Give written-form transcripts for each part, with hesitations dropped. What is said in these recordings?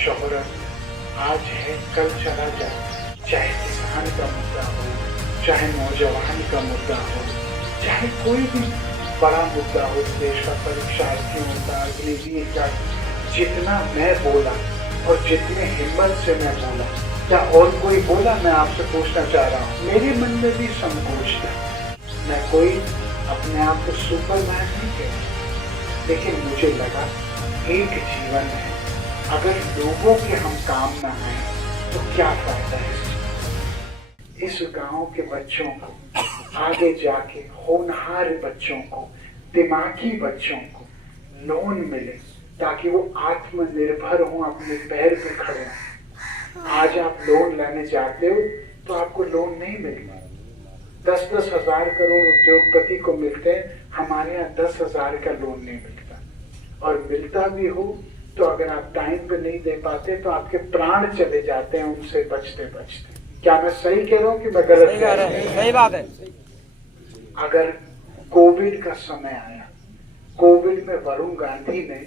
शोहरत आज है कल चला जाए। चाहे किसान का मुद्दा हो, चाहे नौजवान का मुद्दा हो, चाहे कोई भी बड़ा मुद्दा हो देश का, परीक्षार्थियों का, अग्निवीर का, जितना मैं बोला और जितने हिम्मत से मैं बोला, क्या और कोई बोला? मैं आपसे पूछना चाह रहा हूँ। मेरे मन में भी संकोच था। मैं कोई अपने आप को सुपरमैन नहीं कहता, लेकिन मुझे लगा एक जीवन है, अगर लोगों के हम काम न आए तो क्या फायदा है। इस गांव के बच्चों को, आगे जाके होनहार बच्चों को, दिमागी बच्चों को लोन मिले ताकि वो आत्मनिर्भर हों, अपने पैर पे खड़े हों। आज आप लोन लेने जाते हो तो आपको लोन नहीं मिलता। 10-10 हजार करोड़ उद्योगपति को मिलते हैं, हमारे यहाँ 10,000 का लोन नहीं मिलता। और मिलता भी हो तो अगर आप टाइम पे नहीं दे पाते तो आपके प्राण चले जाते हैं उनसे बचते बचते। क्या मैं सही कह रहा हूँ कि मैं गलत कह रहा हूँ? सही बात है। अगर कोविड का समय आया, कोविड में वरुण गांधी ने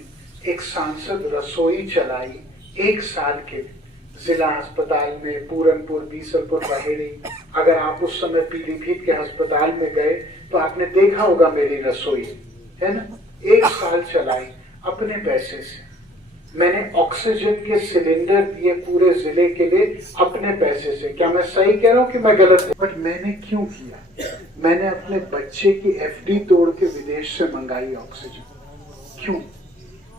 एक सांसद रसोई चलाई 1 साल के जिला अस्पताल में, पूरनपुर, बीसलपुर, बहेड़ी। अगर आप उस समय पीलीभीत के अस्पताल में गए तो आपने देखा होगा मेरी रसोई, है ना? 1 साल चलाई अपने पैसे से। मैंने ऑक्सीजन के सिलेंडर दिए पूरे जिले के लिए अपने पैसे से। क्या मैं सही कह रहा हूँ कि मैं गलत? बट मैंने क्यों किया? मैंने अपने बच्चे की एफडी तोड़ के विदेश से मंगाई ऑक्सीजन। क्यों?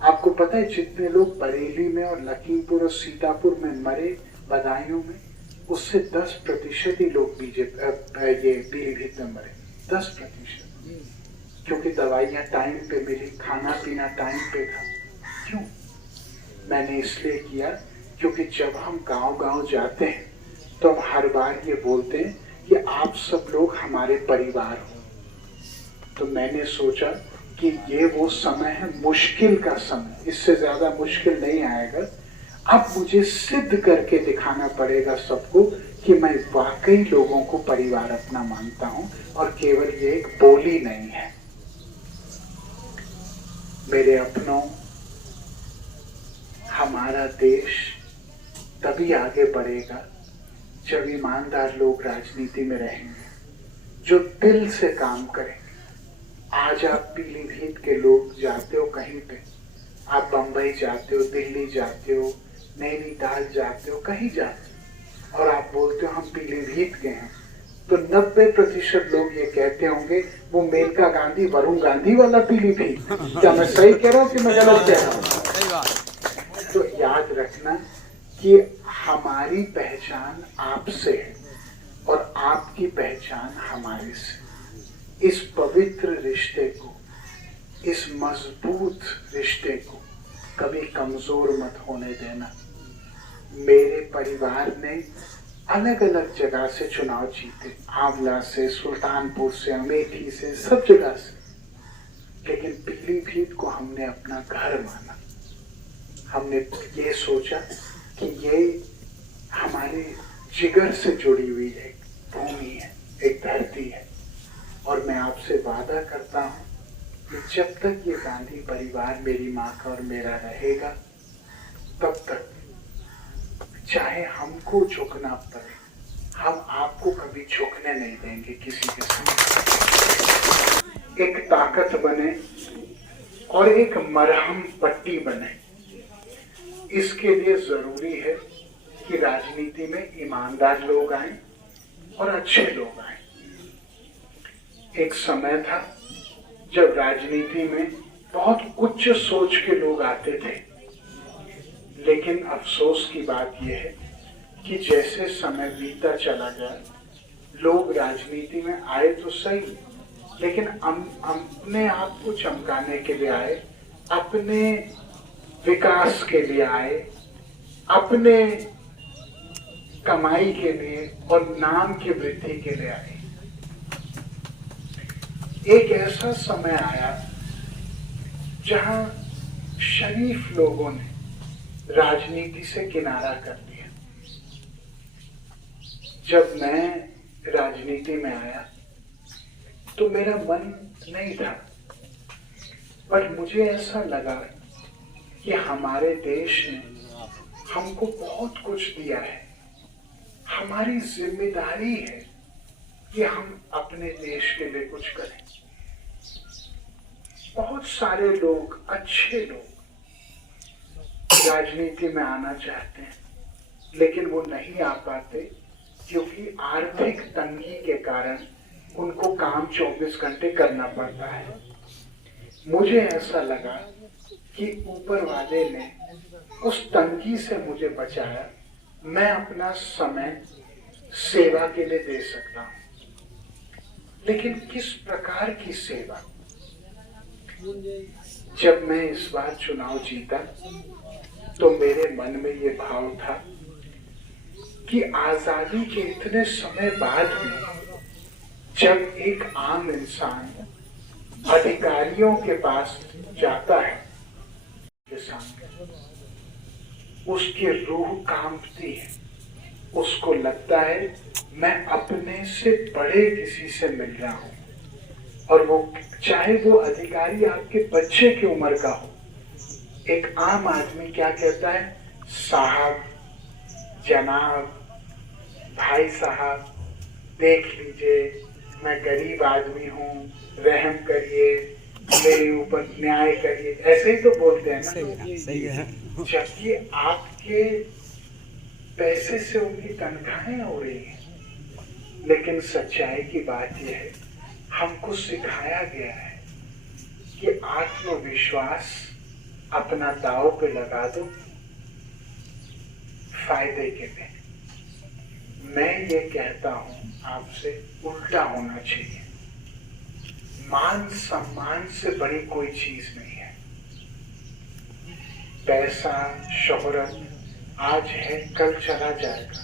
आपको पता है जितने लोग बरेली में और लखीमपुर और सीतापुर में मरे बदायूं में, उससे 10% ही लोग ये पीलीभीत में मरे। 10%, क्योंकि दवाइयाँ टाइम पे मिली, खाना पीना टाइम पे था। क्यों? मैंने इसलिए किया क्योंकि जब हम गांव-गांव जाते हैं तो हम हर बार ये बोलते हैं कि आप सब लोग हमारे परिवार हो। तो मैंने सोचा कि ये वो समय है, मुश्किल का समय, इससे ज्यादा मुश्किल नहीं आएगा। अब मुझे सिद्ध करके दिखाना पड़ेगा सबको कि मैं वाकई लोगों को परिवार अपना मानता हूं और केवल ये एक बोली नहीं है। मेरे अपनों, हमारा देश तभी आगे बढ़ेगा जब ईमानदार लोग राजनीति में रहेंगे, जो दिल से काम करेंगे। आज आप पीलीभीत के लोग जाते हो कहीं पे, आप बंबई जाते हो, दिल्ली जाते हो, नैनीताल जाते हो, कहीं जाते हो और आप बोलते हो हम पीलीभीत के हैं, तो 90% लोग ये कहते होंगे वो मेनका गांधी, वरुण गांधी वाला पीलीभीत। क्या मैं सही कह रहा हूँ कि मैं गलत कह रहा हूँ? तो याद रखना कि हमारी पहचान आपसे है और आपकी पहचान हमारे से। इस पवित्र रिश्ते को, इस मजबूत रिश्ते को कभी कमजोर मत होने देना। मेरे परिवार ने अलग अलग जगह से चुनाव जीते, आंवला से, सुल्तानपुर से, अमेठी से, सब जगह से, लेकिन पीलीभीत को हमने अपना घर माना। हमने ये सोचा कि ये हमारे जिगर से जुड़ी हुई एक भूमि है, एक धरती है। और मैं आपसे वादा करता हूँ कि जब तक ये गांधी परिवार मेरी माँ का और मेरा रहेगा, तब तक चाहे हमको झुकना पड़े, हम आपको कभी झुकने नहीं देंगे किसी के साथ। एक ताकत बने और एक मरहम पट्टी बने। इसके लिए जरूरी है कि राजनीति में ईमानदार लोग आए और अच्छे लोग आए। एक समय था जब राजनीति में बहुत उच्च सोच के लोग आते थे, लेकिन अफसोस की बात यह है कि जैसे समय बीता चला गया, लोग राजनीति में आए तो सही, लेकिन अपने आप को चमकाने के लिए आए, अपने विकास के लिए आए, अपने कमाई के लिए और नाम की वृद्धि के लिए आए। एक ऐसा समय आया जहां शरीफ लोगों ने राजनीति से किनारा कर दिया। जब मैं राजनीति में आया तो मेरा मन नहीं था, पर मुझे ऐसा लगा कि हमारे देश ने हमको बहुत कुछ दिया है। हमारी जिम्मेदारी है कि हम अपने देश के लिए कुछ करें। बहुत सारे लोग, अच्छे लोग राजनीति में आना चाहते हैं, लेकिन वो नहीं आ पाते क्योंकि आर्थिक तंगी के कारण उनको काम 24 घंटे करना पड़ता है। मुझे ऐसा लगा कि ऊपर वाले ने उस तंगी से मुझे बचाया। मैं अपना समय सेवा के लिए दे सकता हूं, लेकिन किस प्रकार की सेवा? जब मैं इस बार चुनाव जीता तो मेरे मन में ये भाव था कि आजादी के इतने समय बाद में जब एक आम इंसान अधिकारियों के पास जाता है, के सामने उसकी रूह कांपती है। उसको लगता है मैं अपने से बड़े किसी से मिल रहा हूं, और वो चाहे वो अधिकारी आपके बच्चे की उम्र का हो। एक आम आदमी क्या कहता है? साहब, जनाब, भाई साहब, देख लीजिए मैं गरीब आदमी हूँ, रहम करिए, मेरे ऊपर न्याय करिए, ऐसे ही तो बोलते हैं ना। सही है। जबकि आपके पैसे से उनकी तनख्वाहें हो रही हैं। लेकिन सच्चाई की बात यह है, हमको सिखाया गया है कि आत्मविश्वास अपना दांव पे लगा दो फायदे के लिए। मैं ये कहता हूं आपसे, उल्टा होना चाहिए। मान सम्मान से बड़ी कोई चीज नहीं है। पैसा, शोहरत आज है, कल चला जाएगा।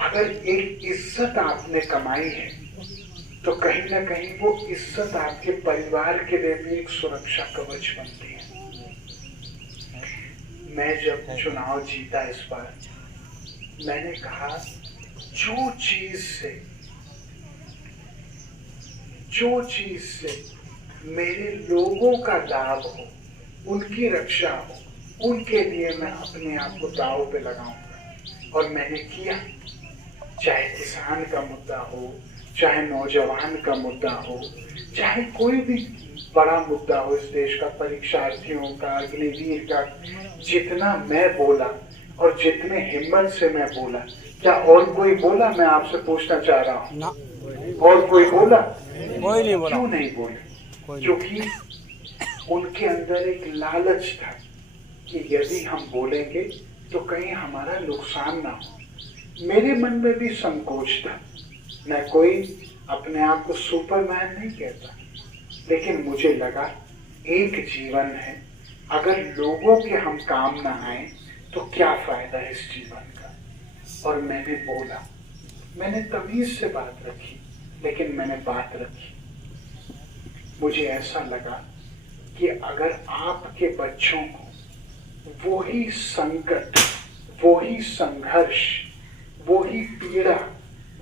अगर एक इज्जत आपने कमाई है तो कहीं ना कहीं वो इज्जत आपके परिवार के लिए भी एक सुरक्षा कवच बनती है। मैं जब चुनाव जीता इस बार, मैंने कहा जो चीज से मेरे लोगों का लाभ हो, उनकी रक्षा हो, उनके लिए मैं अपने आप को दांव पे लगाऊंगा। और मैंने किया। चाहे किसान का मुद्दा हो, चाहे नौजवान का मुद्दा हो, चाहे कोई भी बड़ा मुद्दा हो इस देश का, परीक्षार्थियों का, अग्निवीर का, जितना मैं बोला और जितने हिम्मत से मैं बोला, क्या और कोई बोला? मैं आपसे पूछना चाह रहा हूँ, और कोई बोला? कोई नहीं बोला। क्यों नहीं बोले? क्योंकि उनके अंदर एक लालच था कि यदि हम बोलेंगे तो कहीं हमारा नुकसान ना हो। मेरे मन में भी संकोच था। मैं कोई अपने आप को सुपरमैन नहीं कहता, लेकिन मुझे लगा एक जीवन है, अगर लोगों के हम काम ना आए तो क्या फायदा है इस जीवन का। और मैंने बोला, मैंने तमीज से बात रखी, लेकिन मैंने बात रखी। मुझे ऐसा लगा कि अगर आपके बच्चों को वही संकट, वही संघर्ष, वही पीड़ा,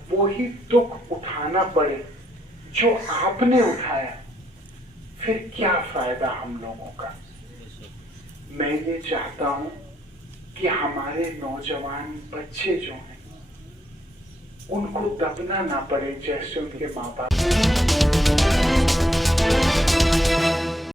वही दुख उठाना पड़े जो आपने उठाया, फिर क्या फायदा हम लोगों का। मैं ये चाहता हूं कि हमारे नौजवान बच्चे जो हैं उनको दबना ना पड़े जैसे उनके माँ बाप।